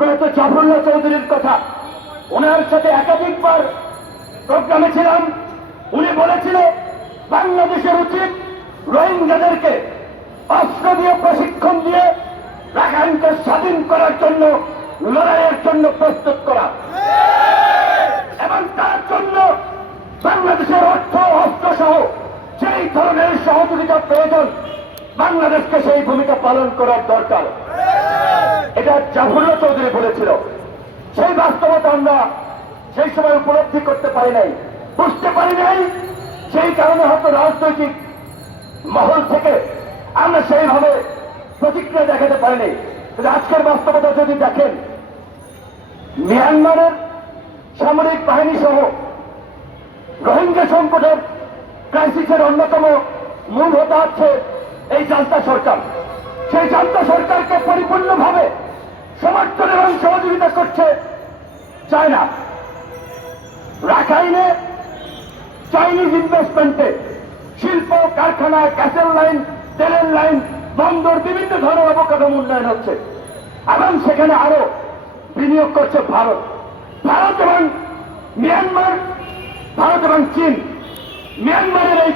প্রয়াত জাফরুল্লাহ চৌধুরীর কথা। ওনার সাথে একাধিকবার প্রোগ্রামে ছিলাম। উনি বলেছিল, বাংলাদেশের উচিত রোহিঙ্গাদেরকে অস্ত্র দিয়ে প্রশিক্ষণ দিয়ে রাখাইনকে স্বাধীন করার জন্য, লড়াইয়ের জন্য প্রস্তুত করা। এবং তার জন্য বাংলাদেশের অর্থ অস্ত্র সহ যেই ধরনের সহযোগিতা প্রয়োজন, বাংলাদেশকে সেই ভূমিকা পালন করার দরকার। এটা জাফরুল্লাহ চৌধুরী বলেছিল। সেই বাস্তবতা আমরা সেই সময় উপলব্ধি করতে পারি নাই, বুঝতে পারি নাই। সেই কারণে হয়তো রাজনৈতিক মহল থেকে আমরা সেইভাবে প্রতিক্রিয়া দেখাতে পারিনি। আজকের বাস্তবতা যদি দেখেন, মিয়ানমারের সামরিক বাহিনী সহ রোহিঙ্গা সংকটের ক্রাইসিসের অন্যতম মূল হতে হচ্ছে এই জান্তা সরকার। সেই জান্তা সরকারকে পরিপূর্ণভাবে সমর্থন এবং সহযোগিতা করছে চায়না। রাখাইনে চাইনিজ ইনভেস্টমেন্টে শিল্প কারখানা গ্যাসের লাইন, তেলের লাইন, বন্দর, বিভিন্ন ধরনের অবকাঠামো উন্নয়ন হচ্ছে। এবং সেখানে আরও বিনিয়োগ করছে ভারত। ভারত এবং মিয়ানমার, ভারত এবং চীন। মিয়ানমারের এই